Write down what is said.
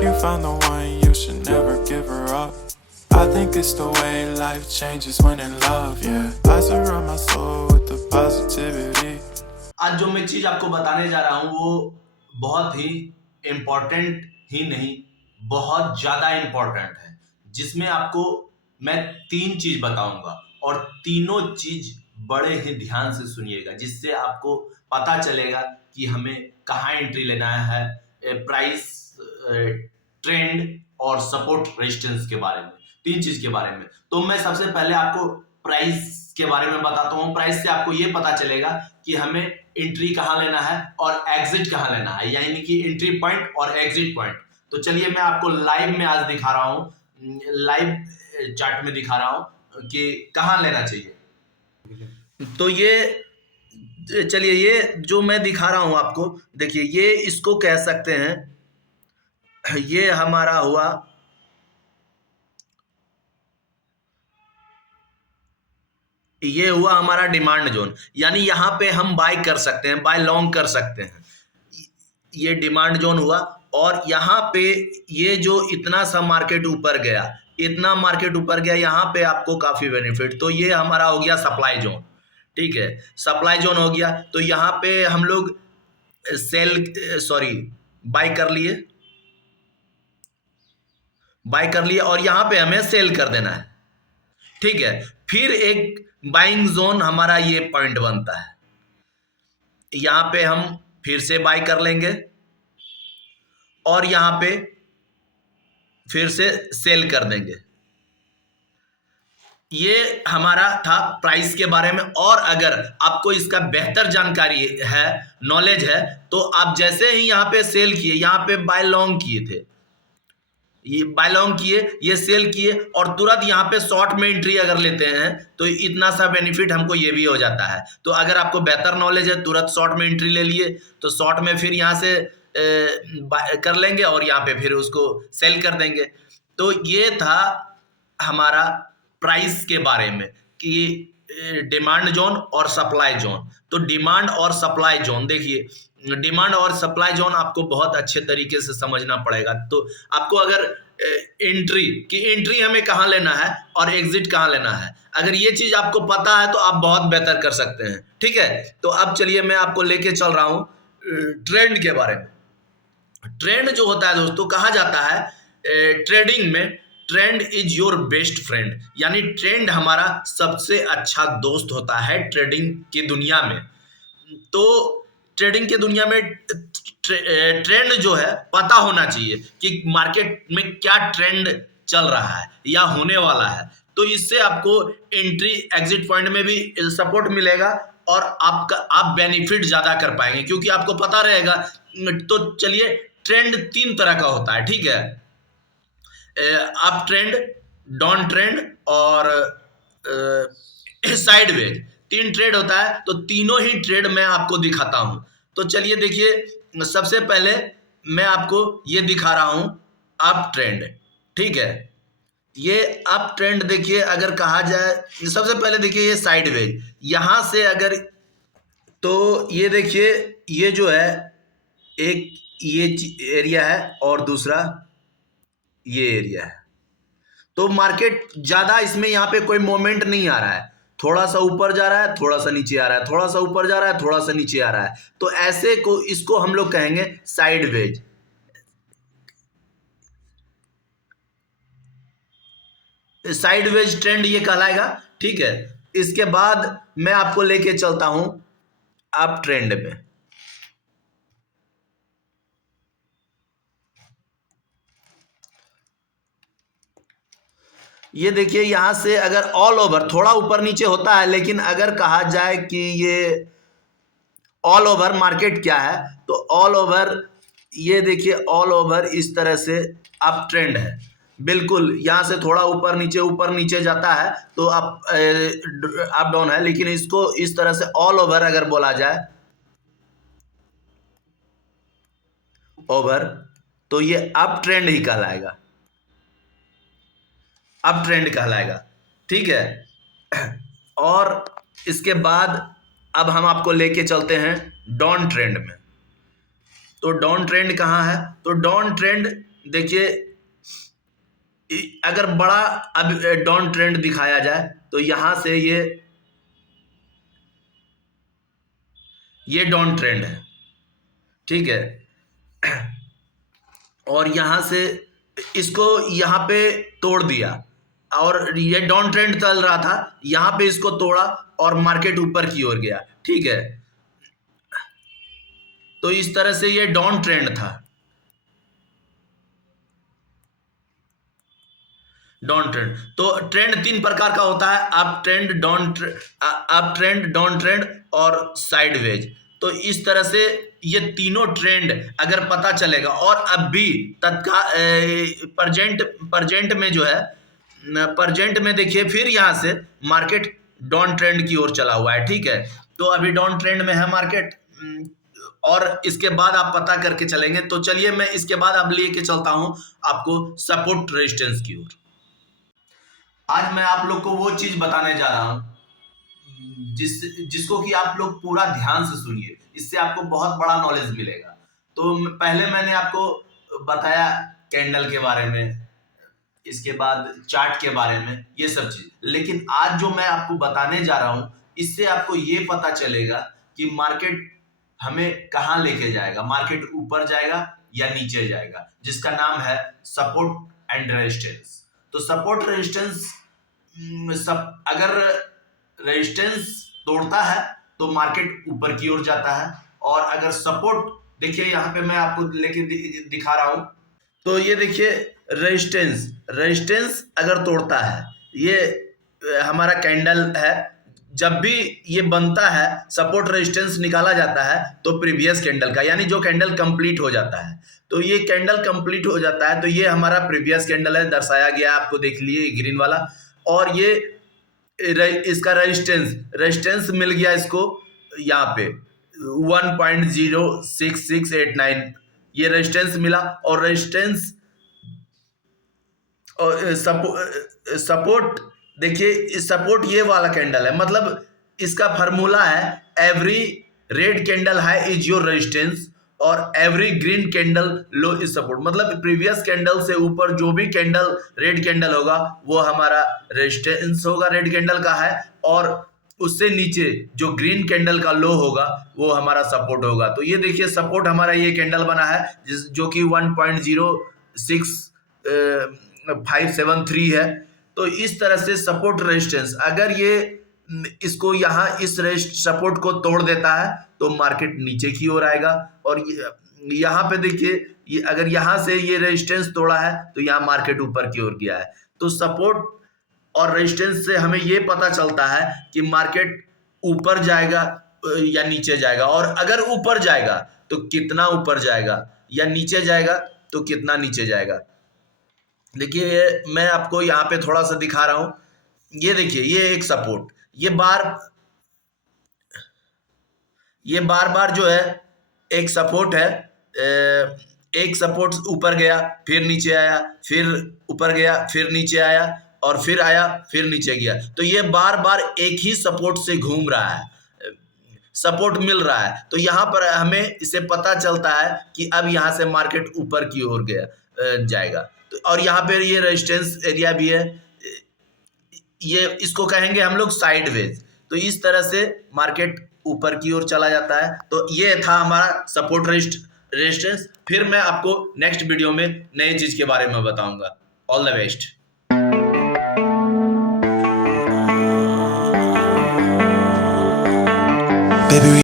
If you found the one, you should never give her up. I think it's the way life changes when in love, yeah. I surround my soul with the positivity. आज जो मैं चीज आपको बताने जा रहा हूं वो बहुत ही इम्पोर्टेंट ही नहीं, बहुत ज्यादा इम्पोर्टेंट है, जिसमें आपको मैं 3 चीज बताऊंगा और तीनों चीज बड़े ही ध्यान से सुनिएगा, जिससे आपको पता चलेगा कि हमें कहाँ एंट्री लेना है प्राइस, ट्रेंड और सपोर्ट रेजिस्टेंस के बारे में, 3 चीज के बारे में। तो मैं सबसे पहले आपको प्राइस के बारे में बताता हूं। प्राइस से आपको ये पता चलेगा कि हमें एंट्री कहां लेना है और एग्जिट कहां लेना है, यानी कि एंट्री पॉइंट और एग्जिट पॉइंट। तो चलिए मैं आपको लाइव में आज दिखा रहा हूं, लाइव चार्ट में दिखा रहा हूं कि कहां लेना चाहिए। तो ये चलिए, ये जो मैं दिखा रहा हूं आपको, देखिए ये इसको कह सकते हैं, ये हमारा हुआ, ये हुआ हमारा डिमांड जोन, यानी यहां पे हम बाय कर सकते हैं, बाय लॉन्ग कर सकते हैं। ये डिमांड जोन हुआ और यहां पे ये जो इतना सा मार्केट ऊपर गया, इतना मार्केट ऊपर गया, यहां पे आपको काफी बेनिफिट। तो ये हमारा हो गया सप्लाई जोन, ठीक है, सप्लाई जोन हो गया। तो यहां पे हम लोग बाय कर लिए, बाय कर लिए और यहां पे हमें सेल कर देना है, ठीक है। फिर एक बाइंग जोन हमारा ये पॉइंट बनता है, यहां पे हम फिर से बाय कर लेंगे और यहां पे फिर से सेल कर देंगे। ये हमारा था प्राइस के बारे में। और अगर आपको इसका बेहतर जानकारी है, नॉलेज है, तो आप जैसे ही यहां पे सेल किए, यहां पे बाय लॉन्ग किए थे, ये बाय लॉन्ग किए, ये सेल किए और तुरंत यहाँ पे शॉर्ट में एंट्री अगर लेते हैं तो इतना सा बेनिफिट हमको ये भी हो जाता है। तो अगर आपको बेहतर नॉलेज है, तुरंत शॉर्ट में एंट्री ले लिए, तो शॉर्ट में फिर यहाँ से कर लेंगे और यहाँ पे फिर उसको सेल कर देंगे। तो ये था हमारा प्राइस के बारे में कि डिमांड जोन और सप्लाई जोन। तो डिमांड और सप्लाई जोन, देखिए डिमांड और सप्लाई जोन आपको बहुत अच्छे तरीके से समझना पड़ेगा। तो आपको अगर एंट्री हमें कहाँ लेना है और एग्जिट कहाँ लेना है, अगर ये चीज आपको पता है तो आप बहुत बेहतर कर सकते हैं, ठीक है। तो अब चलिए मैं आपको लेके चल रहा हूं ट्रेंड के बारे में। ट्रेंड जो होता है दोस्तों, कहा जाता है ट्रेडिंग में, trend is your best friend, यानी ट्रेंड हमारा सबसे अच्छा दोस्त होता है ट्रेडिंग की दुनिया में। तो ट्रेडिंग की दुनिया में ट्रेंड जो है पता होना चाहिए कि मार्केट में क्या ट्रेंड चल रहा है या होने वाला है। तो इससे आपको एंट्री एग्जिट पॉइंट में भी सपोर्ट मिलेगा और आप बेनिफिट ज्यादा कर पाएंगे, क्योंकि आपको पता रहेगा। तो चलिए, ट्रेंड 3 तरह का होता है, ठीक है, अप ट्रेंड, डाउन ट्रेंड और साइडवेज। 3 ट्रेड होता है, तो तीनों ही ट्रेड मैं आपको दिखाता हूं। तो चलिए देखिए, सबसे पहले मैं आपको ये दिखा रहा हूं अप ट्रेंड, ठीक है। ये अप ट्रेंड देखिए, अगर कहा जाए, सबसे पहले देखिए ये साइडवेज, यहां से अगर, तो ये देखिए, ये जो है एक ये एरिया है और दूसरा ये एरिया है। तो मार्केट ज्यादा इसमें यहाँ पे कोई मोमेंट नहीं आ रहा है, थोड़ा सा ऊपर जा रहा है, थोड़ा सा नीचे आ रहा है, थोड़ा सा ऊपर जा रहा है, थोड़ा सा नीचे आ रहा है। तो ऐसे को, इसको हम लोग कहेंगे साइडवेज। साइडवेज ट्रेंड ये कहलाएगा, ठीक है। इसके बाद मैं आपको लेके चलता हूं अप ट्रेंड में। ये देखिए, यहां से अगर ऑल ओवर थोड़ा ऊपर नीचे होता है, लेकिन अगर कहा जाए कि ये ऑल ओवर मार्केट क्या है, तो ऑल ओवर, ये देखिए ऑल ओवर इस तरह से अप ट्रेंड है, बिल्कुल यहां से थोड़ा ऊपर नीचे जाता है तो अप डाउन है। लेकिन इसको इस तरह से ऑल ओवर अगर बोला जाए, ओवर, तो ये अप ट्रेंड ही कहलाएगा, अप ट्रेंड कहलाएगा, ठीक है। और इसके बाद अब हम आपको लेके चलते हैं डाउन ट्रेंड में। तो डाउन ट्रेंड कहाँ है, तो डाउन ट्रेंड देखिए अगर बड़ा अब डाउन ट्रेंड दिखाया जाए तो यहां से ये डाउन ट्रेंड है, ठीक है। और यहां से इसको यहां पे तोड़ दिया और ये डाउन ट्रेंड चल रहा था, यहां पे इसको तोड़ा और मार्केट ऊपर की ओर गया, ठीक है। तो इस तरह से ये डाउन ट्रेंड था, डाउन ट्रेंड। तो ट्रेंड 3 प्रकार का होता है, up trend, up trend, down trend और साइडवेज। तो इस तरह से ये तीनों ट्रेंड अगर पता चलेगा, और अब भी तत्काल प्रजेंट में जो है, प्रजेंट में देखिए फिर यहां से मार्केट डाउन ट्रेंड की ओर चला हुआ है, ठीक है। तो अभी डाउन ट्रेंड में है मार्केट, और इसके बाद आप पता करके चलेंगे। तो चलिए मैं इसके बाद अब लेके चलता हूं आपको सपोर्ट रेजिस्टेंस की ओर। आज मैं आप लोग को वो चीज बताने जा रहा हूं जिसको कि आप लोग पूरा ध्यान से सुनिए, इससे आपको बहुत बड़ा नॉलेज मिलेगा। तो पहले मैंने आपको बताया कैंडल के बारे में, इसके बाद चार्ट के बारे में, ये सब चीज। लेकिन आज जो मैं आपको बताने जा रहा हूं, इससे आपको ये पता चलेगा कि मार्केट हमें कहां लेके जाएगा, मार्केट ऊपर जाएगा या नीचे जाएगा, जिसका नाम है सपोर्ट एंड रेजिस्टेंस। तो सपोर्ट रेजिस्टेंस, अगर रेजिस्टेंस तोड़ता है तो मार्केट ऊपर की ओर जाता है, और अगर सपोर्ट, देखिए यहां पे मैं आपको लेके दिखा रहा हूं। तो ये देखिए रेजिस्टेंस अगर तोड़ता है, ये हमारा कैंडल है, जब भी ये बनता है सपोर्ट रेजिस्टेंस निकाला जाता है तो प्रीवियस कैंडल का, यानी जो कैंडल कंप्लीट हो जाता है, तो ये कैंडल कंप्लीट हो जाता है तो ये हमारा प्रीवियस कैंडल है, दर्शाया गया आपको, देख लिए ग्रीन वाला। और ये इसका रेजिस्टेंस मिल गया इसको यहाँ पे 1.06689, ये रेजिस्टेंस मिला। और रेजिस्टेंस और सपोर्ट, देखिए सपोर्ट ये वाला कैंडल है, मतलब इसका फार्मूला है every red candle high is your resistance और every green candle low is support. मतलब प्रीवियस कैंडल से ऊपर जो भी कैंडल रेड कैंडल होगा वो हमारा रेजिस्टेंस होगा, रेड कैंडल का है, और उससे नीचे जो ग्रीन कैंडल का लो होगा वो हमारा सपोर्ट होगा। तो ये देखिए सपोर्ट हमारा ये कैंडल बना है जो कि 1.06573 है। तो इस तरह से सपोर्ट रेजिस्टेंस, अगर ये इसको यहाँ इस सपोर्ट को तोड़ देता है तो मार्केट नीचे की ओर आएगा। और यहाँ पे देखिए ये अगर यहाँ से ये रेजिस्टेंस तोड़ा है तो यहाँ मार्केट ऊपर की ओर गया है। तो सपोर्ट और रेजिस्टेंस से हमें ये पता चलता है कि मार्केट ऊपर जाएगा या नीचे जाएगा, और अगर ऊपर जाएगा तो कितना ऊपर जाएगा, या नीचे जाएगा तो कितना नीचे जाएगा। देखिए मैं आपको यहाँ पे थोड़ा सा दिखा रहा हूं, ये देखिए ये एक सपोर्ट, ये बार बार जो है एक सपोर्ट है, एक सपोर्ट ऊपर गया फिर नीचे आया, फिर ऊपर गया फिर नीचे आया, और फिर आया फिर नीचे गया। तो ये बार बार एक ही सपोर्ट से घूम रहा है, सपोर्ट मिल रहा है। तो यहाँ पर हमें इसे पता चलता है कि अब यहाँ से मार्केट ऊपर की ओर जाएगा। तो और यहाँ पे ये रेजिस्टेंस एरिया भी है, ये इसको कहेंगे हम लोग साइडवेज। तो इस तरह से मार्केट ऊपर की ओर चला जाता है। तो ये था हमारा सपोर्ट रेजिस्टेंस। फिर मैं आपको नेक्स्ट वीडियो में नई चीज के बारे में बताऊंगा। All the best. Baby,